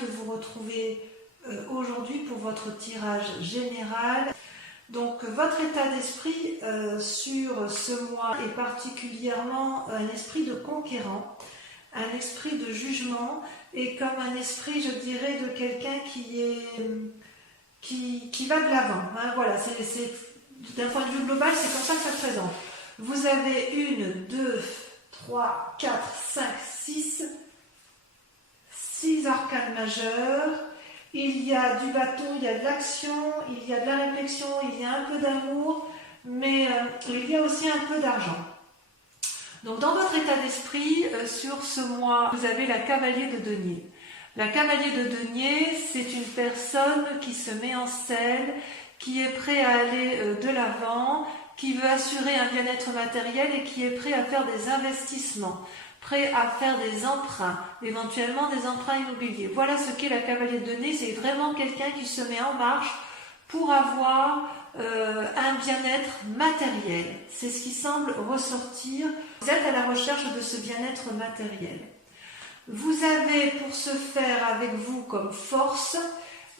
de vous retrouver aujourd'hui pour votre tirage général. Donc votre état d'esprit sur ce mois est particulièrement un esprit de conquérant, un esprit de jugement et comme un esprit, je dirais, de quelqu'un qui va de l'avant. Hein, voilà, d'un point de vue global, c'est comme ça que ça se présente. Vous avez 1, 2, 3, 4, 5, 6 arcanes majeurs. Il y a du bâton, il y a de l'action, il y a de la réflexion, il y a un peu d'amour, mais il y a aussi un peu d'argent. Donc dans votre état d'esprit, sur ce mois, vous avez la cavalier de denier. La cavalier de denier, c'est une personne qui se met en selle, qui est prêt à aller de l'avant, qui veut assurer un bien-être matériel et qui est prêt à faire des investissements, prêt à faire des emprunts, éventuellement des emprunts immobiliers. Voilà ce qu'est la cavalier de denier, c'est vraiment quelqu'un qui se met en marche pour avoir un bien-être matériel. C'est ce qui semble ressortir. Vous êtes à la recherche de ce bien-être matériel. Vous avez pour ce faire avec vous comme force,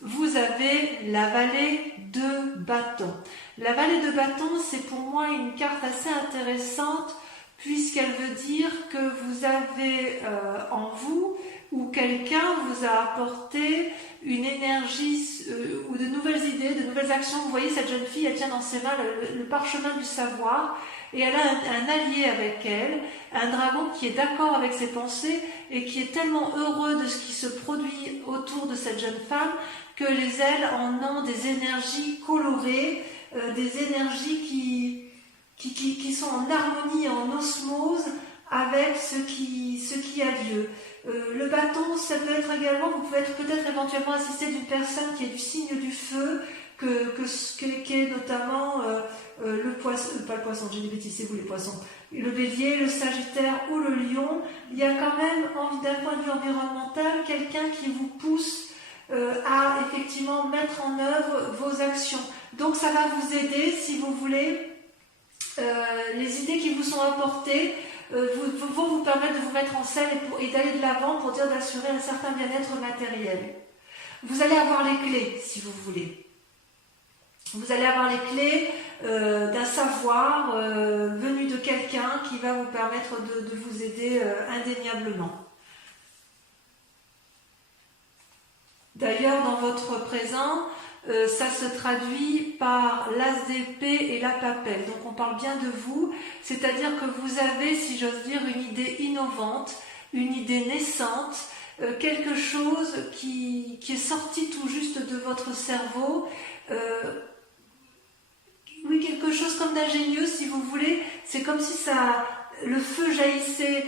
vous avez la vallée de bâton. La vallée de bâton, c'est pour moi une carte assez intéressante puisqu'elle veut dire que vous avez en vous ou quelqu'un vous a apporté une énergie ou de nouvelles idées, de nouvelles actions. Vous voyez, cette jeune fille, elle tient dans ses mains le parchemin du savoir et elle a un allié avec elle, un dragon qui est d'accord avec ses pensées et qui est tellement heureux de ce qui se produit autour de cette jeune femme que les ailes en ont des énergies colorées, des énergies qui sont en harmonie, en osmose avec ce qui a lieu. Le bâton, ça peut être également, vous pouvez être peut-être éventuellement assisté d'une personne qui est du signe du feu, qui est notamment le poisson, pas le poisson, j'ai des bêtises, c'est vous les poissons, le bélier, le sagittaire ou le lion. Il y a quand même, d'un point de vue environnemental, quelqu'un qui vous pousse à effectivement mettre en œuvre vos actions. Donc ça va vous aider, si vous voulez, les idées qui vous sont apportées vont vous permettre de vous mettre en selle et d'aller de l'avant pour dire d'assurer un certain bien-être matériel. Vous allez avoir les clés, si vous voulez. Vous allez avoir les clés d'un savoir venu de quelqu'un qui va vous permettre de vous aider indéniablement. D'ailleurs, dans votre présent, ça se traduit par l'as d'épée et la papelle. Donc on parle bien de vous, c'est-à-dire que vous avez, si j'ose dire, une idée innovante, une idée naissante, quelque chose qui est sorti tout juste de votre cerveau. Oui, quelque chose comme d'ingénieux, si vous voulez. C'est comme si le feu jaillissait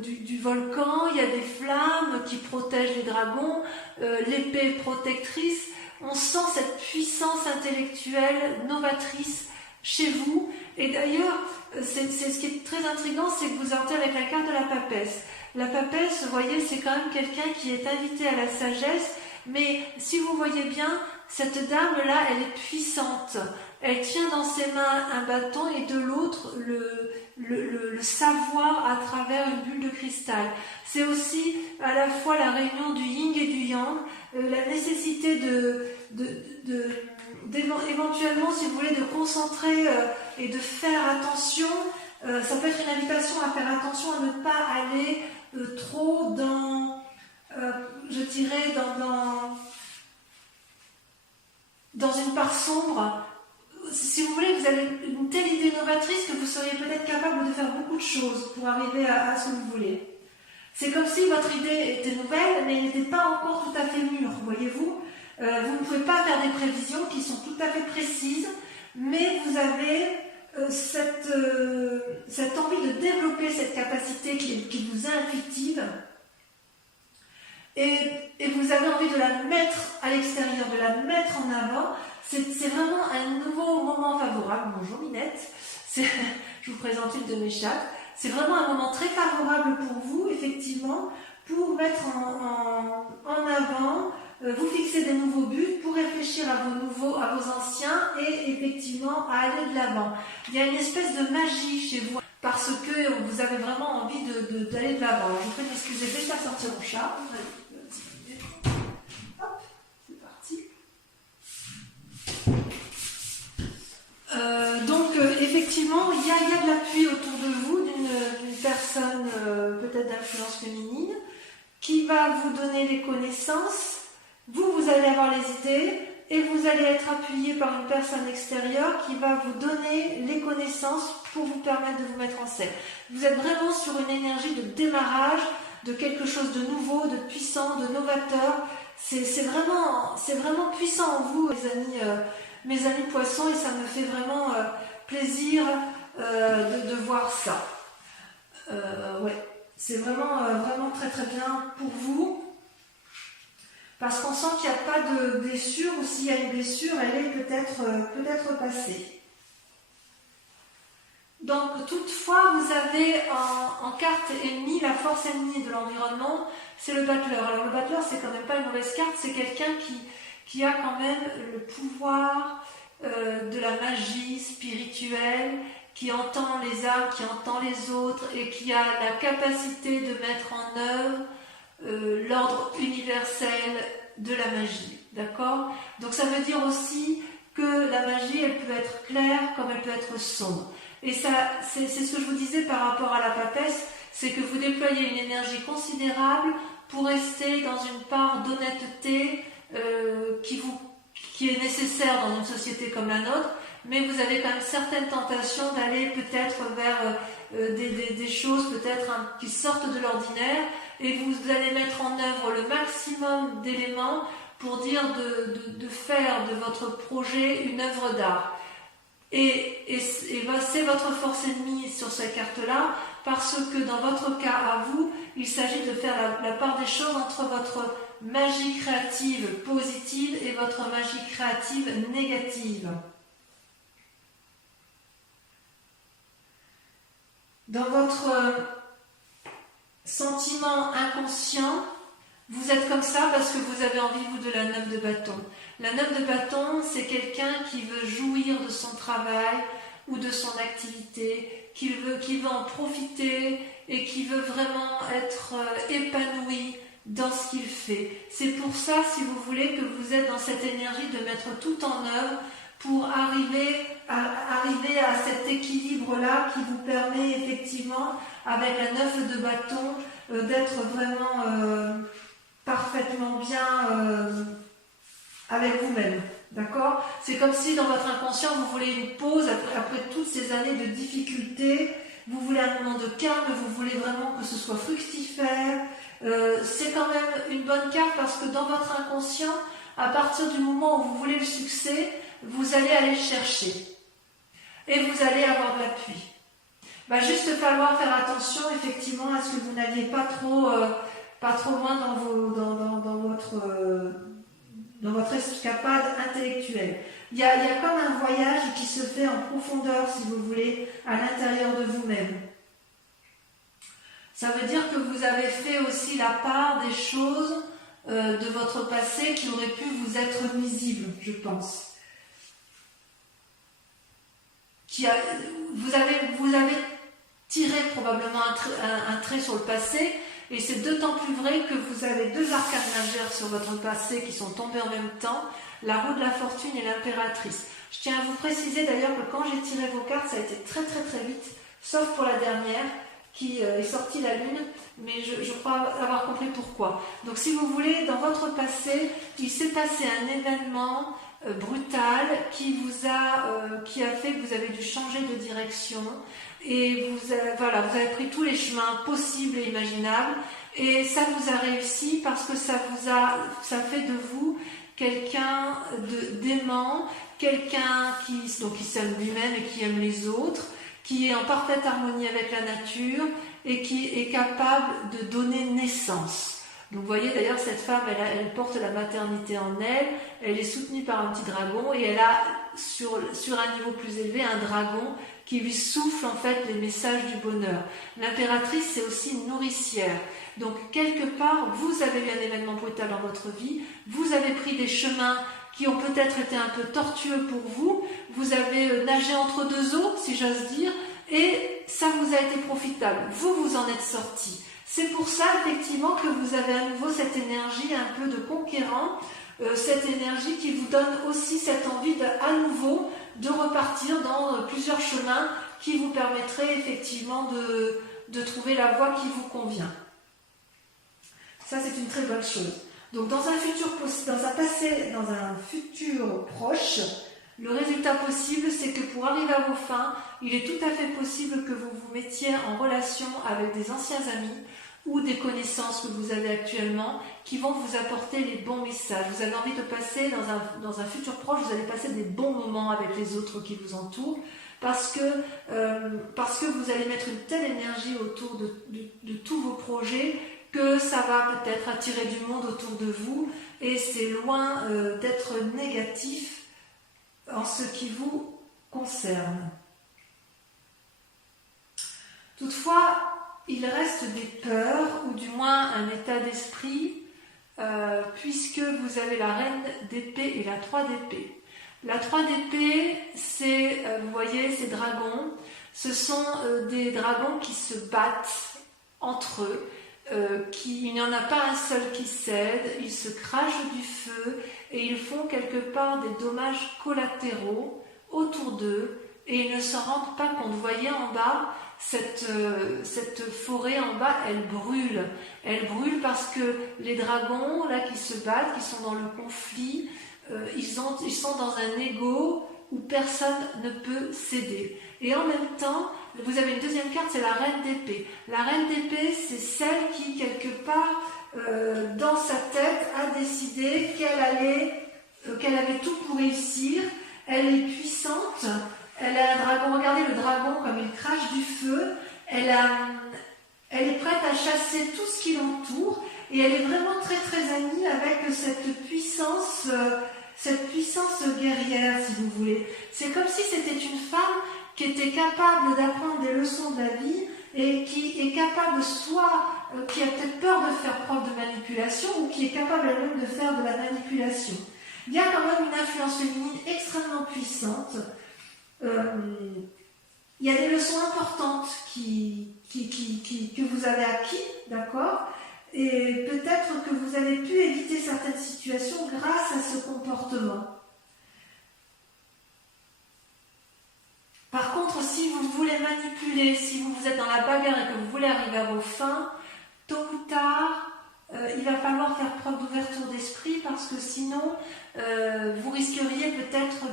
du volcan, il y a des flammes qui protègent les dragons, l'épée protectrice. On sent cette puissance intellectuelle novatrice chez vous. Et d'ailleurs, c'est ce qui est très intriguant, c'est que vous entrez avec la carte de la papesse. La papesse, vous voyez, c'est quand même quelqu'un qui est invité à la sagesse, mais si vous voyez bien, cette dame-là, elle est puissante. Elle tient dans ses mains un bâton et de l'autre le savoir à travers une bulle de cristal. C'est aussi à la fois la réunion du yin et du yang, la nécessité éventuellement, si vous voulez, de concentrer et de faire attention. Ça peut être une invitation à faire attention à ne pas aller trop dans, je dirais, dans une part sombre. Si vous voulez, vous avez une telle idée novatrice que vous seriez peut-être capable de faire beaucoup de choses pour arriver à ce que vous voulez. C'est comme si votre idée était nouvelle, mais elle n'était pas encore tout à fait mûre, voyez-vous. Vous ne pouvez pas faire des prévisions qui sont tout à fait précises, mais vous avez cette envie de développer cette capacité qui vous est intuitive, et vous avez envie de la mettre à l'extérieur, de la mettre en avant. C'est vraiment un nouveau moment favorable. Bonjour Minette, je vous présente une de mes chattes. C'est vraiment un moment très favorable pour vous, effectivement, pour mettre en avant, vous fixer des nouveaux buts, pour réfléchir à vos anciens et effectivement à aller de l'avant. Il y a une espèce de magie chez vous parce que vous avez vraiment envie d'aller de l'avant. Je vous prie de m'excuser, je vais faire sortir mon chat. Effectivement, il y a de l'appui autour de vous d'une personne peut-être d'influence féminine qui va vous donner les connaissances. Vous allez avoir les idées et vous allez être appuyé par une personne extérieure qui va vous donner les connaissances pour vous permettre de vous mettre en scène. Vous êtes vraiment sur une énergie de démarrage, de quelque chose de nouveau, de puissant, de novateur. C'est vraiment puissant en vous, mes amis poissons, et ça me fait vraiment plaisir de voir ça. Ouais, c'est vraiment très très bien pour vous, parce qu'on sent qu'il n'y a pas de blessure, ou s'il y a une blessure, elle est peut-être passée. Donc toutefois, vous avez en carte ennemie, la force ennemie de l'environnement, c'est le battleur. Alors le battleur, c'est quand même pas une mauvaise carte, c'est quelqu'un qui a quand même le pouvoir de la magie spirituelle, qui entend les âmes, qui entend les autres, et qui a la capacité de mettre en œuvre l'ordre universel de la magie. D'accord? Donc ça veut dire aussi que la magie, elle peut être claire comme elle peut être sombre. Et ça, c'est ce que je vous disais par rapport à la papesse, c'est que vous déployez une énergie considérable pour rester dans une part d'honnêteté qui est nécessaire dans une société comme la nôtre, mais vous avez quand même certaines tentations d'aller peut-être vers des choses peut-être qui sortent de l'ordinaire, et vous allez mettre en œuvre le maximum d'éléments pour dire de faire de votre projet une œuvre d'art. Et c'est votre force ennemie sur cette carte-là, parce que dans votre cas à vous, il s'agit de faire la part des choses entre votre magie créative positive et votre magie créative négative. Dans votre sentiment inconscient, vous êtes comme ça parce que vous avez envie, vous, de la 9 de bâton. La 9 de bâton, c'est quelqu'un qui veut jouir de son travail ou de son activité, qui veut en profiter et qui veut vraiment être épanoui dans ce qu'il fait. C'est pour ça, si vous voulez, que vous êtes dans cette énergie de mettre tout en œuvre pour arriver à cet équilibre-là qui vous permet effectivement, avec la 9 de bâton, d'être vraiment parfaitement bien avec vous-même. D'accord? C'est comme si dans votre inconscient, vous voulez une pause après toutes ces années de difficultés. Vous voulez un moment de calme, vous voulez vraiment que ce soit fructifère. C'est quand même une bonne carte parce que dans votre inconscient, à partir du moment où vous voulez le succès, vous allez aller le chercher. Et vous allez avoir de l'appui. Va juste falloir faire attention effectivement à ce que vous n'alliez pas trop loin dans votre escapade intellectuelle. Il y a comme un voyage qui se fait en profondeur, si vous voulez, à l'intérieur de vous-même. Ça veut dire que vous avez fait aussi la part des choses de votre passé qui auraient pu vous être nuisibles, je pense. Vous avez tiré probablement un trait sur le passé, et c'est d'autant plus vrai que vous avez deux arcanes majeures sur votre passé qui sont tombés en même temps, la roue de la fortune et l'impératrice. Je tiens à vous préciser d'ailleurs que quand j'ai tiré vos cartes, ça a été très très très vite, sauf pour la dernière qui est sortie la lune, mais je crois avoir compris pourquoi. Donc si vous voulez, dans votre passé, il s'est passé un événement brutal qui a fait que vous avez dû changer de direction, et vous avez pris tous les chemins possibles et imaginables, et ça vous a réussi parce que ça fait de vous quelqu'un d'aimant, quelqu'un qui s'aime lui-même et qui aime les autres, qui est en parfaite harmonie avec la nature et qui est capable de donner naissance. Donc vous voyez d'ailleurs cette femme, elle porte la maternité en elle est soutenue par un petit dragon, et elle a sur un niveau plus élevé un dragon qui lui souffle en fait les messages du bonheur. L'impératrice, c'est aussi une nourricière. Donc quelque part, vous avez eu un événement brutal dans votre vie, vous avez pris des chemins qui ont peut-être été un peu tortueux pour vous, vous avez nagé entre deux eaux, si j'ose dire, et ça vous a été profitable. Vous en êtes sorti. C'est pour ça, effectivement, que vous avez à nouveau cette énergie un peu de conquérant, cette énergie qui vous donne aussi cette envie à nouveau de repartir dans plusieurs chemins qui vous permettraient effectivement de trouver la voie qui vous convient. Ça, c'est une très bonne chose. Donc, dans un futur proche, le résultat possible, c'est que pour arriver à vos fins, il est tout à fait possible que vous vous mettiez en relation avec des anciens amis ou des connaissances que vous avez actuellement qui vont vous apporter les bons messages. Vous avez envie de passer dans un futur proche, vous allez passer des bons moments avec les autres qui vous entourent parce que vous allez mettre une telle énergie autour de tous vos projets que ça va peut-être attirer du monde autour de vous et c'est loin d'être négatif en ce qui vous concerne. Toutefois, il reste des peurs, ou du moins un état d'esprit, puisque vous avez la reine d'épée et la 3 d'épée. La 3 d'épée, c'est, vous voyez, ces dragons, ce sont des dragons qui se battent entre eux, il n'y en a pas un seul qui cède, ils se crachent du feu et ils font quelque part des dommages collatéraux autour d'eux et ils ne s'en rendent pas compte. Vous voyez en bas, cette forêt en bas, elle brûle. Elle brûle parce que les dragons là qui se battent, qui sont dans le conflit, ils sont dans un ego où personne ne peut céder. Et en même temps, vous avez une deuxième carte, c'est la reine d'épée. La reine d'épée, c'est celle qui, quelque part, dans sa tête, a décidé qu'elle avait tout pour réussir. Elle est puissante, elle a un dragon. Regardez le dragon comme il crache du feu. Elle est prête à chasser tout ce qui l'entoure. Et elle est vraiment très très amie avec cette puissance guerrière, si vous voulez. C'est comme si c'était une femme qui était capable d'apprendre des leçons de la vie et qui est capable qui a peut-être peur de faire preuve de manipulation ou qui est capable elle-même de faire de la manipulation. Il y a quand même une influence féminine extrêmement puissante. Il y a des leçons importantes que vous avez acquis, d'accord ? Et peut-être que vous avez pu éviter certaines situations grâce à ce comportement. Par contre, si vous voulez manipuler, si vous êtes dans la bagarre et que vous voulez arriver à vos fins, tôt ou tard, il va falloir faire preuve d'ouverture d'esprit parce que sinon, vous risqueriez peut-être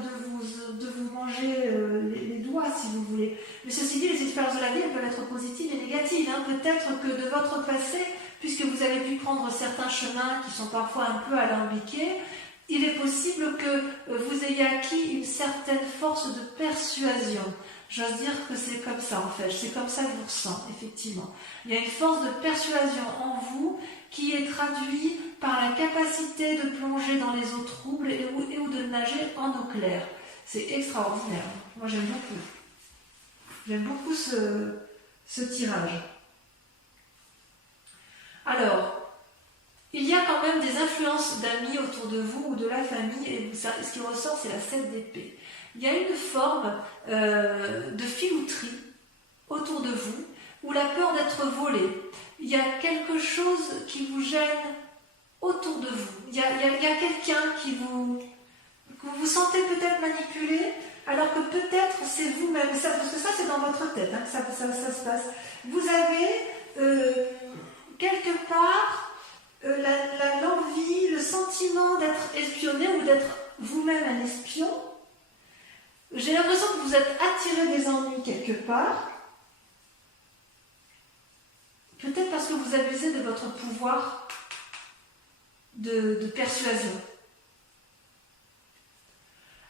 de vous manger les doigts, si vous voulez. Mais ceci dit, les expériences de la vie, elles peuvent être positives et négatives. Peut-être que de votre passé, puisque vous avez pu prendre certains chemins qui sont parfois un peu alambiqués, il est possible que vous ayez acquis une certaine force de persuasion. J'ose dire que c'est comme ça en fait, c'est comme ça que je vous ressens, effectivement. Il y a une force de persuasion en vous qui est traduite par la capacité de plonger dans les eaux troubles et ou de nager en eau claire. C'est extraordinaire. Moi j'aime beaucoup. J'aime beaucoup ce tirage. Alors, il y a quand même des influences d'amis autour de vous ou de la famille, et ce qui ressort, c'est la 7 d'épée. Il y a une forme de filouterie autour de vous, ou la peur d'être volé. Il y a quelque chose qui vous gêne autour de vous. Il y a quelqu'un que vous sentez peut-être manipulé, alors que peut-être c'est vous-même. Parce que ça, c'est dans votre tête que ça se passe. Vous avez quelque part l'envie, le sentiment d'être espionné ou d'être vous-même un espion. J'ai l'impression que vous êtes attiré des ennuis quelque part. Peut-être parce que vous abusez de votre pouvoir de persuasion.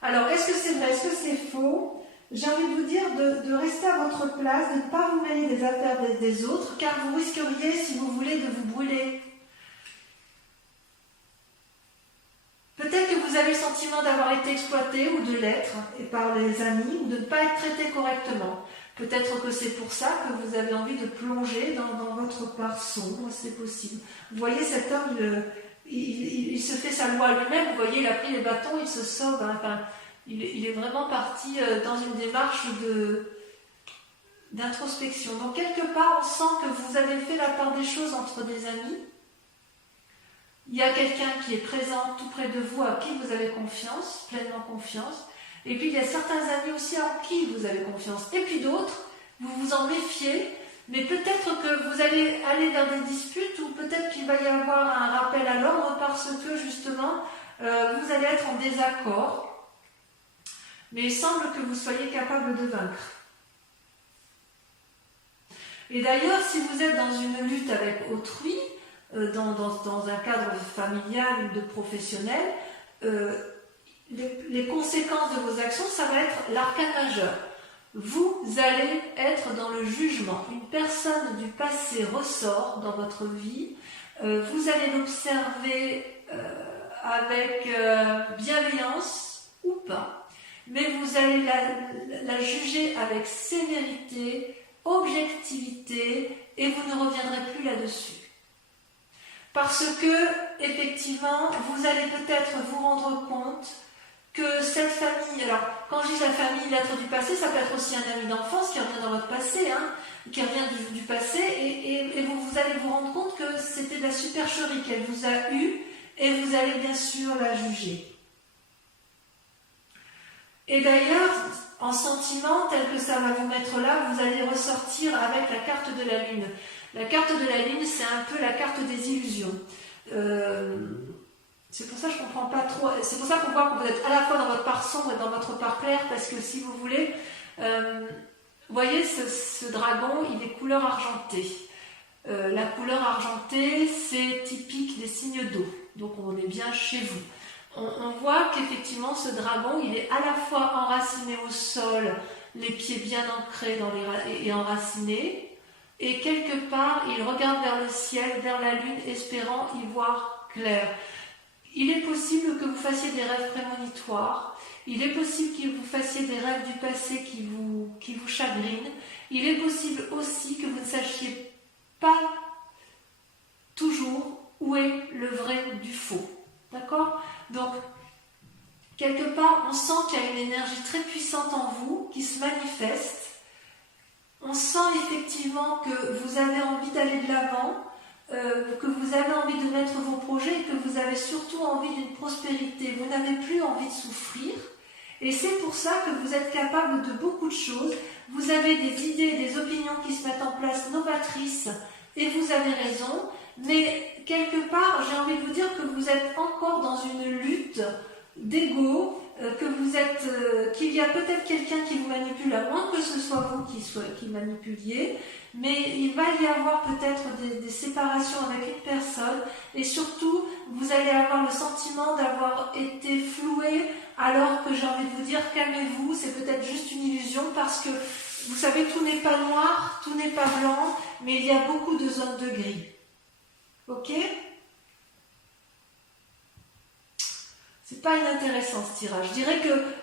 Alors, est-ce que c'est vrai, est-ce que c'est faux ? J'ai envie de vous dire de rester à votre place, de ne pas vous mêler des affaires des autres, car vous risqueriez, si vous voulez, de vous brûler. Peut-être que vous avez le sentiment d'avoir été exploité ou de l'être, et par les amis, ou de ne pas être traité correctement. Peut-être que c'est pour ça que vous avez envie de plonger dans votre part sombre, c'est possible. Vous voyez, cet homme, il se fait sa loi lui-même, vous voyez, il a pris les bâtons, il se sauve, il est vraiment parti dans une démarche d'introspection. Donc quelque part, on sent que vous avez fait la part des choses entre des amis. Il y a quelqu'un qui est présent tout près de vous, à qui vous avez confiance, pleinement confiance. Et puis il y a certains amis aussi en qui vous avez confiance. Et puis d'autres, vous vous en méfiez, mais peut-être que vous allez aller vers des disputes ou peut-être qu'il va y avoir un rappel à l'ordre parce que justement, vous allez être en désaccord. Mais il semble que vous soyez capable de vaincre. Et d'ailleurs, si vous êtes dans une lutte avec autrui, dans un cadre familial ou de professionnel, les conséquences de vos actions, ça va être l'arcane majeur. Vous allez être dans le jugement. Une personne du passé ressort dans votre vie. Vous allez l'observer avec bienveillance ou pas. Mais vous allez la juger avec sévérité, objectivité, et vous ne reviendrez plus là-dessus. Parce que, effectivement, vous allez peut-être vous rendre compte que cette famille, alors quand je dis la famille, l'être du passé, ça peut être aussi un ami d'enfance qui revient dans votre passé, qui revient du passé, et vous allez vous rendre compte que c'était de la supercherie qu'elle vous a eue, et vous allez bien sûr la juger. Et d'ailleurs, en sentiment, tel que ça va vous mettre là, vous allez ressortir avec la carte de la Lune. La carte de la Lune, c'est un peu la carte des illusions. C'est pour ça que je ne comprends pas trop. C'est pour ça qu'on voit que vous êtes à la fois dans votre part sombre et dans votre part claire, parce que si vous voulez, vous voyez, ce dragon, il est couleur argentée. La couleur argentée, c'est typique des signes d'eau. Donc on est bien chez vous. On voit qu'effectivement ce dragon, il est à la fois enraciné au sol, les pieds bien ancrés et enracinés, et quelque part il regarde vers le ciel, vers la lune, espérant y voir clair. Il est possible que vous fassiez des rêves prémonitoires, il est possible que vous fassiez des rêves du passé qui vous chagrinent, il est possible aussi que vous ne sachiez pas toujours où est le vrai du faux. D'accord ? Donc, quelque part, on sent qu'il y a une énergie très puissante en vous qui se manifeste. On sent effectivement que vous avez envie d'aller de l'avant, que vous avez envie de mettre vos projets et que vous avez surtout envie d'une prospérité. Vous n'avez plus envie de souffrir. Et c'est pour ça que vous êtes capable de beaucoup de choses. Vous avez des idées, des opinions qui se mettent en place novatrices et vous avez raison. Mais quelque part, j'ai envie de vous dire que vous êtes encore dans une lutte d'ego, qu'il y a peut-être quelqu'un qui vous manipule, à moins que ce soit vous qui manipuliez, mais il va y avoir peut-être des séparations avec une personne, et surtout, vous allez avoir le sentiment d'avoir été floué, alors que j'ai envie de vous dire, calmez-vous, c'est peut-être juste une illusion, parce que, vous savez, tout n'est pas noir, tout n'est pas blanc, mais il y a beaucoup de zones de gris. Ok ? C'est pas inintéressant ce tirage.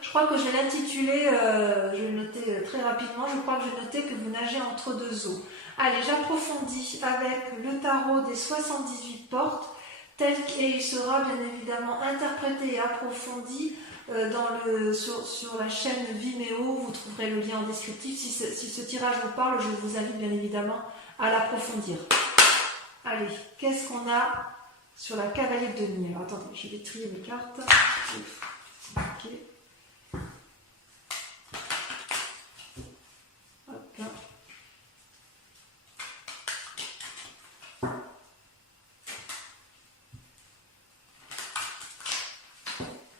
Je crois que je vais l'intituler, je vais le noter très rapidement, je crois que je vais noter que vous nagez entre deux eaux. Allez, j'approfondis avec le tarot des 78 portes, tel qu'il sera bien évidemment interprété et approfondi sur la chaîne Vimeo. Vous trouverez le lien en descriptif. Si ce tirage vous parle, je vous invite bien évidemment à l'approfondir. Allez, qu'est-ce qu'on a sur la cavalier de denier? Alors attendez, je vais trier mes cartes. Ok. Hop.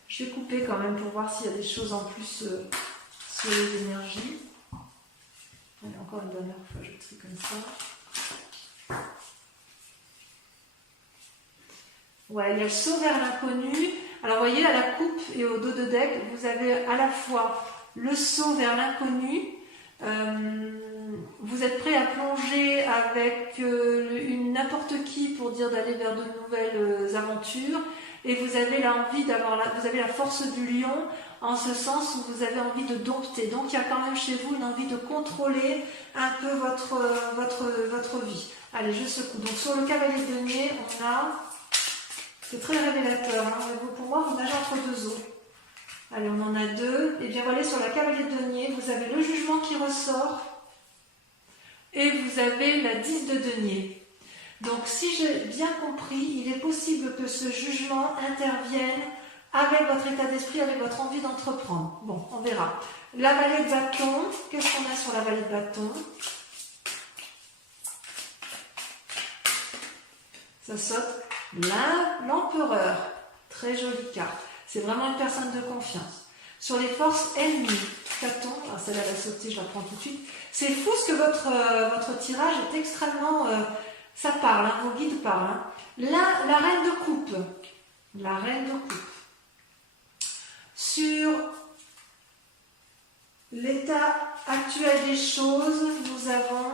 Je vais couper quand même pour voir s'il y a des choses en plus sur les énergies. Allez, encore une dernière fois, je trie comme ça. Ouais, il y a le saut vers l'inconnu. Alors, vous voyez, à la coupe et au dos de deck, vous avez à la fois le saut vers l'inconnu. Vous êtes prêt à plonger avec n'importe qui pour dire d'aller vers de nouvelles aventures. Et vous avez vous avez la force du lion, en ce sens où vous avez envie de dompter. Donc, il y a quand même chez vous une envie de contrôler un peu votre vie. Allez, je secoue. Donc, sur le cavalier de denier, on a... C'est très révélateur. Hein. Pour moi, vous nagez entre deux eaux. Allez, on en a deux. Et bien voilà, sur la cavalier de denier, vous avez le jugement qui ressort. Et vous avez la 10 de denier. Donc, si j'ai bien compris, il est possible que ce jugement intervienne avec votre état d'esprit, avec votre envie d'entreprendre. Bon, on verra. La vallée de bâton, qu'est-ce qu'on a sur la vallée de bâton? Ça saute l'empereur. Très jolie carte. C'est vraiment une personne de confiance. Sur les forces ennemies, Caton, alors celle-là va sauter, je la prends tout de suite. C'est fou ce que votre tirage est extrêmement... ça parle, hein, vos guides parlent. Hein. Là, la reine de coupe. La reine de coupe. Sur l'état actuel des choses, nous avons...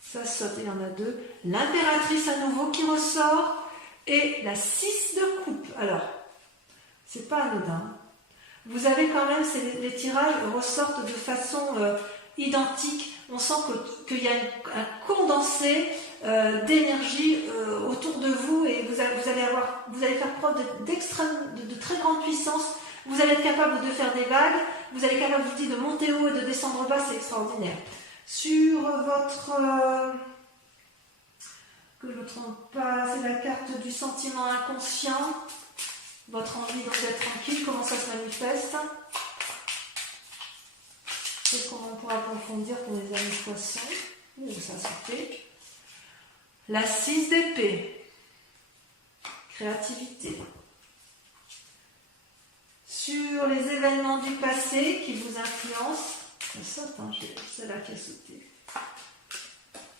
Ça saute, il y en a deux. L'impératrice à nouveau qui ressort. Et la 6 de coupe. Alors, c'est pas anodin. Vous avez quand même, les tirages ressortent de façon identique. On sent qu'il y a un condensé d'énergie autour de vous et vous allez faire preuve de très grande puissance. Vous allez être capable de faire des vagues. Vous allez être capable de monter haut et de descendre bas. C'est extraordinaire. Sur votre... que je ne me trompe pas, c'est la carte du sentiment inconscient. Votre envie donc d'être tranquille, comment ça se manifeste? Qu'est-ce qu'on pourra approfondir pour les amis poissons? Ça se fait. La 6 d'épée. Créativité. Sur les événements du passé qui vous influencent. Ça saute, hein, c'est là qui a sauté.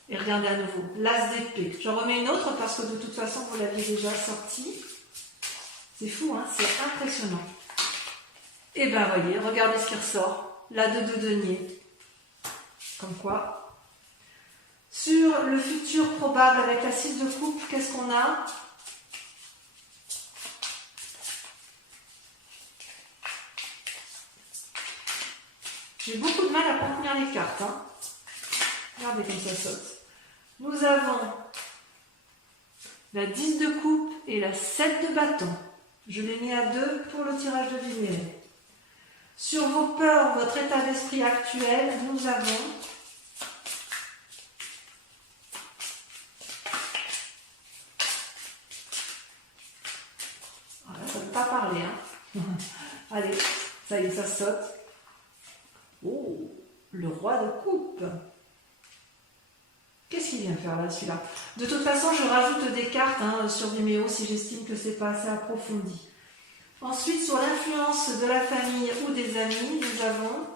Et regardez à nouveau, l'as d'épée. J'en remets une autre parce que de toute façon, vous l'aviez déjà sortie. C'est fou, hein, c'est impressionnant. Et bien, voyez, regardez ce qui ressort. La 2 de denier. Comme quoi. Sur le futur probable avec la 6 de coupe, qu'est-ce qu'on a? J'ai beaucoup de mal à contenir les cartes. Hein. Regardez comme ça saute. Nous avons la 10 de coupe et la 7 de bâton. Je l'ai mis à 2 pour le tirage de lumière. Sur vos peurs, votre état d'esprit actuel, nous avons voilà, ça ne veut pas parler. Hein. Allez, ça y est, ça saute. Oh, le roi de coupe. Qu'est-ce qu'il vient faire là, celui-là? De toute façon, je rajoute des cartes hein, sur Vimeo si j'estime que c'est pas assez approfondi. Ensuite, sur l'influence de la famille ou des amis, nous avons...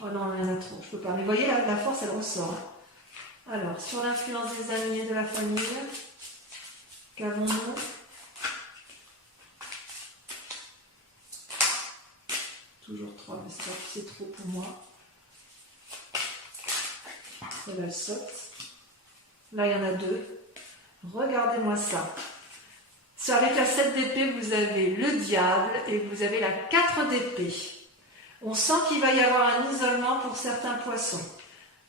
Oh non, il y en a trop, je peux pas. Mais vous voyez, la force, elle ressort. Alors, sur l'influence des amis et de la famille, qu'avons-nous? Toujours 3, mais c'est trop pour moi. Celle-là, elle saute. Là, il y en a 2. Regardez-moi ça. Avec la 7 d'épée, vous avez le diable et vous avez la 4 d'épée. On sent qu'il va y avoir un isolement pour certains poissons.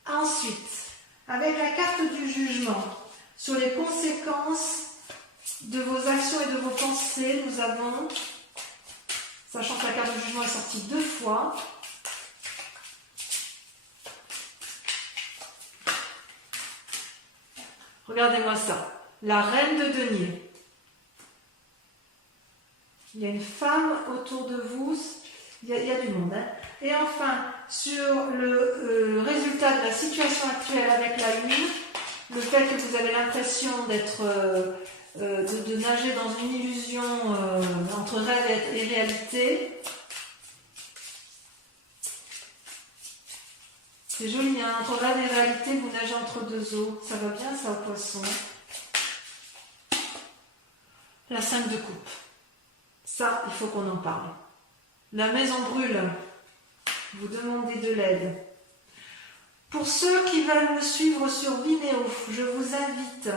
Ensuite, avec la carte du jugement, sur les conséquences de vos actions et de vos pensées, nous avons, sachant que la carte du jugement est sortie 2 fois, regardez-moi ça, la reine de denier. Il y a une femme autour de vous, il y a du monde. Hein. Et enfin, sur le résultat de la situation actuelle avec la Lune, le fait que vous avez l'impression d'être, de nager dans une illusion entre rêve et réalité, c'est joli, hein, entre rêve et réalité, vous nagez entre deux eaux. Ça va bien, ça, au poisson. La 5 de coupe. Ça, il faut qu'on en parle. La maison brûle. Vous demandez de l'aide. Pour ceux qui veulent me suivre sur Vimeo, je vous invite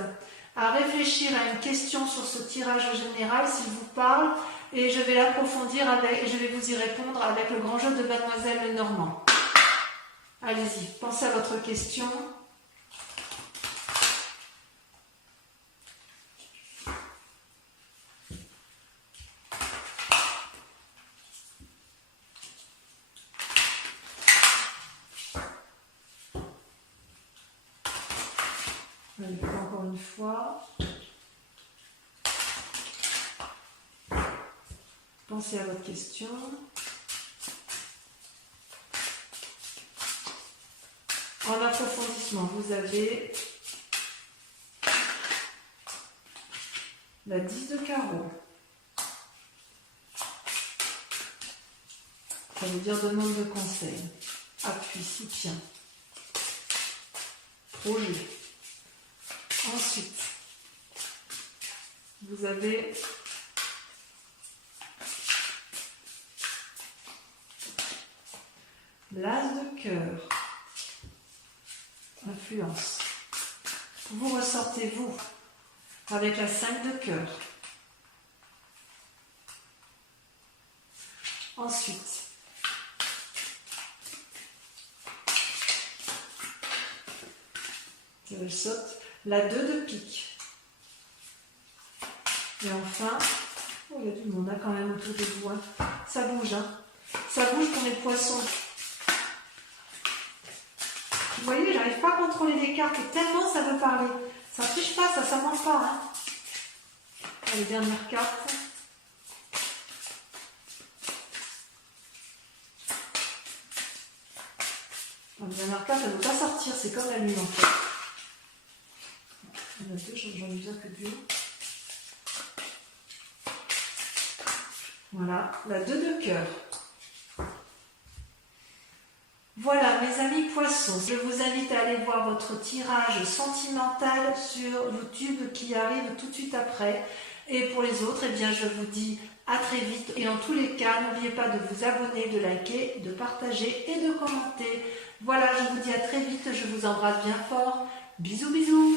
à réfléchir à une question sur ce tirage général, s'il vous parle, et je vais l'approfondir je vais vous y répondre avec le grand jeu de Mademoiselle Lenormand. Allez-y, pensez à votre question. Encore une fois. pensez à votre question. En approfondissement, vous avez la 10 de carreau. Ça veut dire demande de conseil, appui, soutien, projet. Ensuite, vous avez l'as de cœur, influence. Vous ressortez vous avec la 5 de cœur. Ensuite, je saute la 2 de pique. Et enfin, oh, il y a du monde quand même autour de vous. Hein. Ça bouge, hein. Ça bouge pour les poissons. Vous voyez, j'arrive pas à contrôler les cartes tellement ça veut parler. Ça ne touche pas, ça mange pas. Hein. Les dernières cartes. La dernière carte, elle ne veut pas sortir, c'est comme la lune en fait. Il y en a deux, j'en ai déjà que deux. Voilà, la 2 de cœur. Voilà, mes amis poissons, je vous invite à aller voir votre tirage sentimental sur YouTube qui arrive tout de suite après. Et pour les autres, eh bien, je vous dis à très vite. Et en tous les cas, n'oubliez pas de vous abonner, de liker, de partager et de commenter. Voilà, je vous dis à très vite, je vous embrasse bien fort. Bisous, bisous.